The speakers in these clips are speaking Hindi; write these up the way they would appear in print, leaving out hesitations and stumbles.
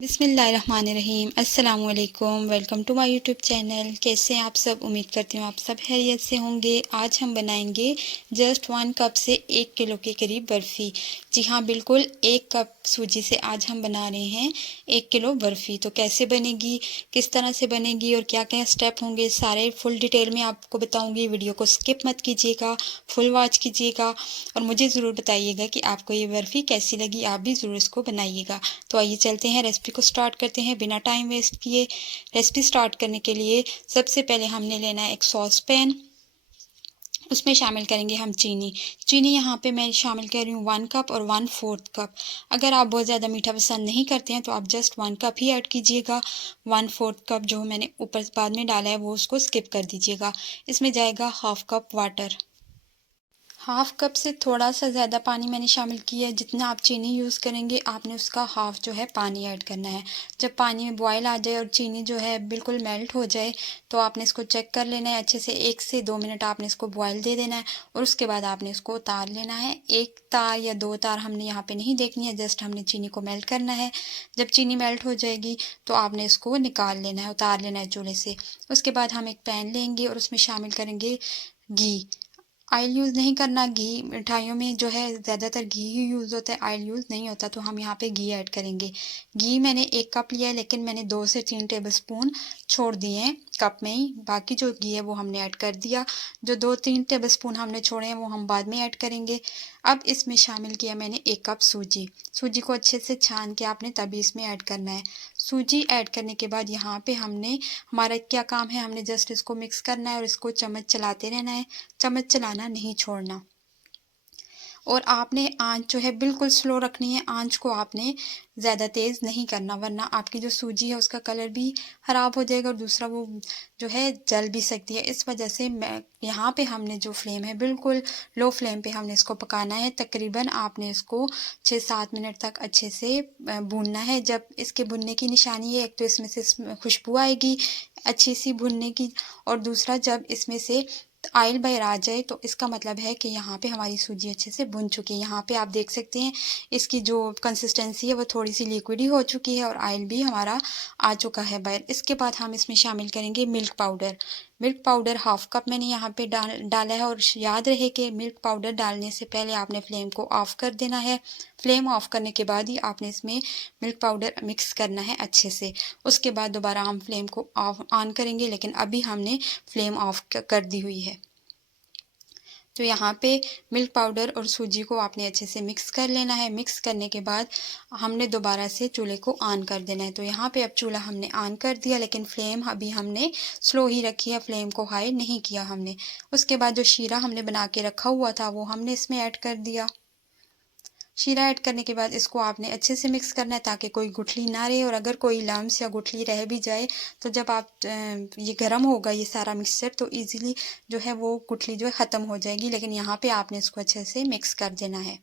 बिस्मिल्लाहिर्रहमानिर्रहीम अस्सलाम वालेकुम। Welcome to my YouTube channel. कैसे हैं आप सब? उम्मीद करती हूँ आप सब खैरियत से होंगे। आज हम बनाएंगे जस्ट 1 कप से 1 किलो के करीब बर्फ़ी। जी हाँ, बिल्कुल 1 कप सूजी से आज हम बना रहे हैं 1 किलो बर्फ़ी। तो कैसे बनेगी, किस तरह से बनेगी और क्या क्या स्टेप होंगे, सारे फुल डिटेल में आपको बताऊँगी। वीडियो को स्किप मत कीजिएगा, फुल वॉच कीजिएगा और मुझे ज़रूर बताइएगा कि आपको ये बर्फ़ी कैसी लगी। आप भी ज़रूर इसको बनाइएगा। तो आइए चलते हैं, रेसिपी को स्टार्ट करते हैं बिना टाइम वेस्ट किए। रेसिपी स्टार्ट करने के लिए सबसे पहले हमने लेना है एक सॉस पैन। उसमें शामिल करेंगे हम चीनी। चीनी यहाँ पे मैं शामिल कर रही हूँ 1 कप और 1/4 कप। अगर आप बहुत ज़्यादा मीठा पसंद नहीं करते हैं तो आप जस्ट 1 कप ही ऐड कीजिएगा। 1/4 कप जो मैंने ऊपर बाद में डाला है वो उसको स्किप कर दीजिएगा। इसमें जाएगा 1/2 कप वाटर। 1/2 कप से थोड़ा सा ज़्यादा पानी मैंने शामिल किया है। जितना आप चीनी यूज़ करेंगे आपने उसका हाफ़ जो है पानी ऐड करना है। जब पानी में बॉयल आ जाए और चीनी जो है बिल्कुल मेल्ट हो जाए तो आपने इसको चेक कर लेना है अच्छे से। 1 से 2 मिनट आपने इसको बॉयल दे देना है और उसके बाद आपने इसको उतार लेना है। 1 तार या 2 तार हमने यहाँ पे नहीं देखनी है, जस्ट हमने चीनी को मेल्ट करना है। जब चीनी मेल्ट हो जाएगी तो आपने इसको निकाल लेना है, उतार लेना है चूल्हे से। उसके बाद हम एक पैन लेंगे और उसमें शामिल करेंगे घी। ऑयल यूज़ नहीं करना। घी मिठाइयों में जो है ज़्यादातर घी ही यूज़ होता है, ऑयल यूज़ नहीं होता, तो हम यहाँ पे घी ऐड करेंगे। घी मैंने 1 कप लिया है लेकिन मैंने 2 से 3 टेबलस्पून छोड़ दिए हैं कप में ही। बाकी जो घी है वो हमने ऐड कर दिया। जो 2-3 टेबलस्पून हमने छोड़े हैं वो हम बाद में ऐड करेंगे। अब इसमें शामिल किया मैंने 1 कप सूजी। सूजी को अच्छे से छान के आपने तभी इसमें ऐड करना है। सूजी ऐड करने के बाद यहाँ पे हमने हमारा क्या काम है, हमने जस्ट इसको मिक्स करना है और इसको चम्मच चलाते रहना है। चम्मच चलाना नहीं छोड़ना। और आपने आंच जो है बिल्कुल स्लो रखनी है। आंच को आपने ज़्यादा तेज़ नहीं करना वरना आपकी जो सूजी है उसका कलर भी ख़राब हो जाएगा और दूसरा वो जो है जल भी सकती है। इस वजह से मैं यहाँ पे हमने जो फ्लेम है बिल्कुल लो फ्लेम पे हमने इसको पकाना है। तकरीबन आपने इसको 6-7 मिनट तक अच्छे से भूनना है। जब इसके भुनने की निशानी है, एक तो इसमें से खुशबू आएगी अच्छी सी भुनने की, और दूसरा जब इसमें से ऑयल बाहर आ जाए तो इसका मतलब है कि यहाँ पे हमारी सूजी अच्छे से भुन चुकी है। यहाँ पे आप देख सकते हैं इसकी जो कंसिस्टेंसी है वो थोड़ी सी लिक्विडी हो चुकी है और ऑयल भी हमारा आ चुका है बाहर। इसके बाद हम इसमें शामिल करेंगे milk powder. Milk powder 1/2 cup मैंने यहाँ पे डाला है। और याद रहे कि मिल्क पाउडर डालने से पहले आपने फ्लेम को ऑफ़ कर देना है। फ्लेम ऑफ़ करने के बाद ही आपने इसमें मिल्क पाउडर मिक्स करना है अच्छे से। उसके बाद दोबारा हम फ्लेम को ऑन करेंगे, लेकिन अभी हमने फ्लेम ऑफ़ कर दी हुई है। तो यहाँ पे मिल्क पाउडर और सूजी को आपने अच्छे से मिक्स कर लेना है। मिक्स करने के बाद हमने दोबारा से चूल्हे को ऑन कर देना है। तो यहाँ पे अब चूल्हा हमने ऑन कर दिया लेकिन फ्लेम अभी हमने स्लो ही रखी है, फ्लेम को हाई नहीं किया हमने। उसके बाद जो शीरा हमने बना के रखा हुआ था वो हमने इसमें ऐड कर दिया। शीरा ऐड करने के बाद इसको आपने अच्छे से मिक्स करना है ताकि कोई गुठली ना रहे, और अगर कोई लम्स या गुठली रह भी जाए तो जब आप ये गर्म होगा ये सारा मिक्सचर तो इजीली जो है वो गुठली जो है ख़त्म हो जाएगी। लेकिन यहाँ पे आपने इसको अच्छे से मिक्स कर देना है।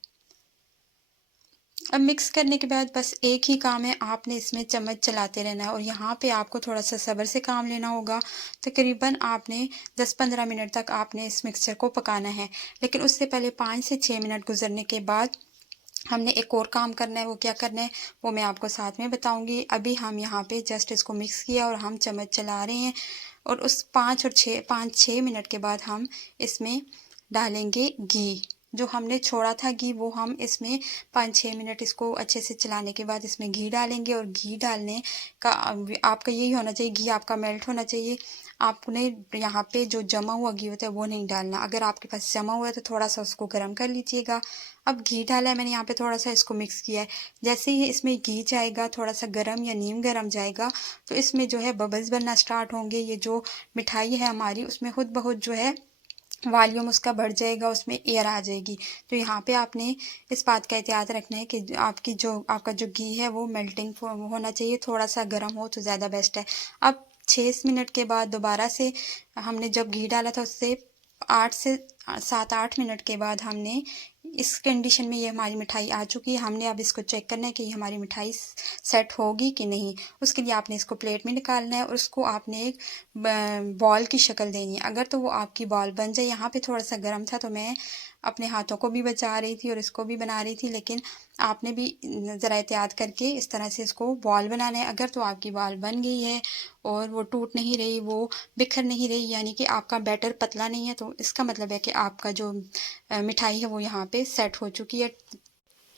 अब मिक्स करने के बाद बस एक ही काम है, आपने इसमें चम्मच चलाते रहना है और यहाँ पे आपको थोड़ा सा सब्र से काम लेना होगा। तकरीबन आपने 10-15 मिनट तक आपने इस मिक्सचर को पकाना है। लेकिन उससे पहले 5 से 6 मिनट गुजरने के बाद हमने एक और काम करना है। वो क्या करना है वो मैं आपको साथ में बताऊंगी। अभी हम यहाँ पे जस्ट इसको मिक्स किया और हम चम्मच चला रहे हैं और उस 5-6 मिनट के बाद हम इसमें डालेंगे घी। जो हमने छोड़ा था घी वो हम इसमें 5-6 मिनट इसको अच्छे से चलाने के बाद इसमें घी डालेंगे। और घी डालने का आपका यही होना चाहिए, घी आपका मेल्ट होना चाहिए। आपने यहाँ पे जो जमा हुआ घी होता है वो नहीं डालना। अगर आपके पास जमा हुआ है तो थोड़ा सा उसको गर्म कर लीजिएगा। अब घी डाला है मैंने यहाँ पे, थोड़ा सा इसको मिक्स किया है। जैसे ही इसमें घी जाएगा थोड़ा सा गर्म या नीम गर्म जाएगा तो इसमें जो है बबल्स बनना स्टार्ट होंगे। ये जो मिठाई है हमारी उसमें खुद ब खुद जो है वॉल्यूम उसका बढ़ जाएगा, उसमें एयर आ जाएगी। तो यहाँ पे आपने इस बात का एहतियात रखना है कि आपका जो घी है वो मेल्टिंग होना चाहिए, थोड़ा सा गर्म हो तो ज़्यादा बेस्ट है। अब 6 मिनट के बाद दोबारा से हमने जब घी डाला था उससे 7-8 मिनट के बाद हमने इस कंडीशन में ये हमारी मिठाई आ चुकी है। हमने अब इसको चेक करना है कि हमारी मिठाई सेट होगी कि नहीं। उसके लिए आपने इसको प्लेट में निकालना है और उसको आपने एक बॉल की शक्ल देनी है। अगर तो वो आपकी बॉल बन जाए, यहाँ पे थोड़ा सा गर्म था तो मैं अपने हाथों को भी बचा रही थी और इसको भी बना रही थी, लेकिन आपने भी ज़रा एहतियात करके इस तरह से इसको बॉल बनाना है। अगर तो आपकी बॉल बन गई है और वो टूट नहीं रही, वो बिखर नहीं रही, यानी कि आपका बैटर पतला नहीं है, तो इसका मतलब है कि आपका जो मिठाई है वो यहाँ पे सेट हो चुकी है।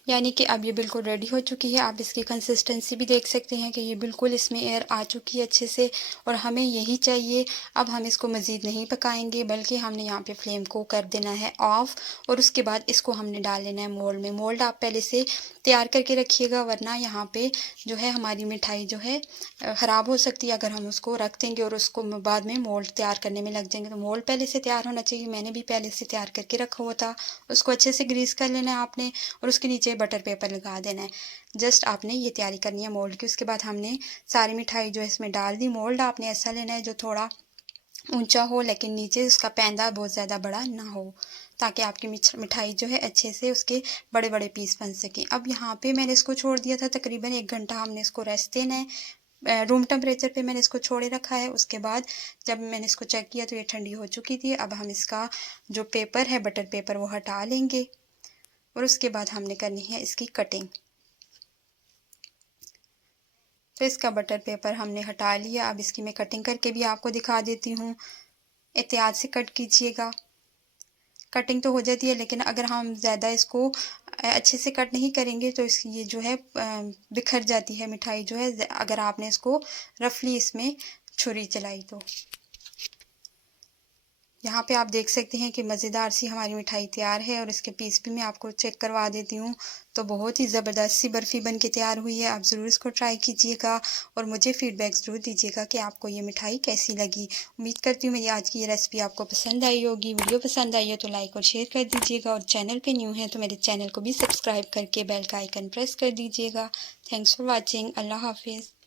यानी कि अब ये बिल्कुल रेडी हो चुकी है। आप इसकी कंसिस्टेंसी भी देख सकते हैं कि ये बिल्कुल इसमें एयर आ चुकी है अच्छे से, और हमें यही चाहिए। अब हम इसको मज़ीद नहीं पकाएंगे, बल्कि हमने यहाँ पे फ्लेम को कर देना है ऑफ़, और उसके बाद इसको हमने डाल लेना है मोल्ड में। मोल्ड आप पहले से तैयार करके रखिएगा, वरना यहाँ पे जो है हमारी मिठाई जो है ख़राब हो सकती है अगर हम उसको रख देंगे और उसको बाद में मोल्ड तैयार करने में लग जाएंगे। तो मोल्ड पहले से तैयार होना चाहिए। मैंने भी पहले से तैयार करके रखा हुआ था। उसको अच्छे से ग्रीस कर लेना है आपने, और उसके नीचे बटर पेपर लगा देना है। जस्ट आपने ये तैयारी करनी है मोल्ड की। उसके बाद हमने सारी मिठाई जो है इसमें डाल दी। मोल्ड आपने ऐसा लेना है जो थोड़ा ऊंचा हो, लेकिन नीचे उसका पैंदा बहुत ज़्यादा बड़ा ना हो, ताकि आपकी मिठाई जो है अच्छे से उसके बड़े बड़े पीस बन सकें। अब यहाँ पे मैंने इसको छोड़ दिया था तकरीबन 1 घंटा हमने इसको रेस्ट देना है। रूम टेम्परेचर पे मैंने इसको छोड़े रखा है। उसके बाद जब मैंने इसको चेक किया तो ये ठंडी हो चुकी थी। अब हम इसका जो पेपर है, बटर पेपर, वो हटा लेंगे और उसके बाद हमने करनी है इसकी कटिंग। तो इसका बटर पेपर हमने हटा लिया। अब इसकी मैं कटिंग करके भी आपको दिखा देती हूँ। एहतियात से कट कीजिएगा। कटिंग तो हो जाती है, लेकिन अगर हम ज़्यादा इसको अच्छे से कट नहीं करेंगे तो इसकी ये जो है बिखर जाती है मिठाई जो है, अगर आपने इसको रफली इसमें छुरी चलाई तो। यहाँ पे आप देख सकते हैं कि मज़ेदार सी हमारी मिठाई तैयार है, और इसके पीस भी मैं आपको चेक करवा देती हूँ। तो बहुत ही ज़बरदस्त सी बर्फ़ी बन के तैयार हुई है। आप ज़रूर इसको ट्राई कीजिएगा और मुझे फ़ीडबैक ज़रूर दीजिएगा कि आपको ये मिठाई कैसी लगी। उम्मीद करती हूँ मेरी आज की ये रेसिपी आपको पसंद आई होगी। वीडियो पसंद आई हो तो लाइक और शेयर कर दीजिएगा, और चैनल पर न्यू है तो मेरे चैनल को भी सब्सक्राइब करके बेल का आइकन प्रेस कर दीजिएगा। Thanks for watching. अल्लाह हाफिज़।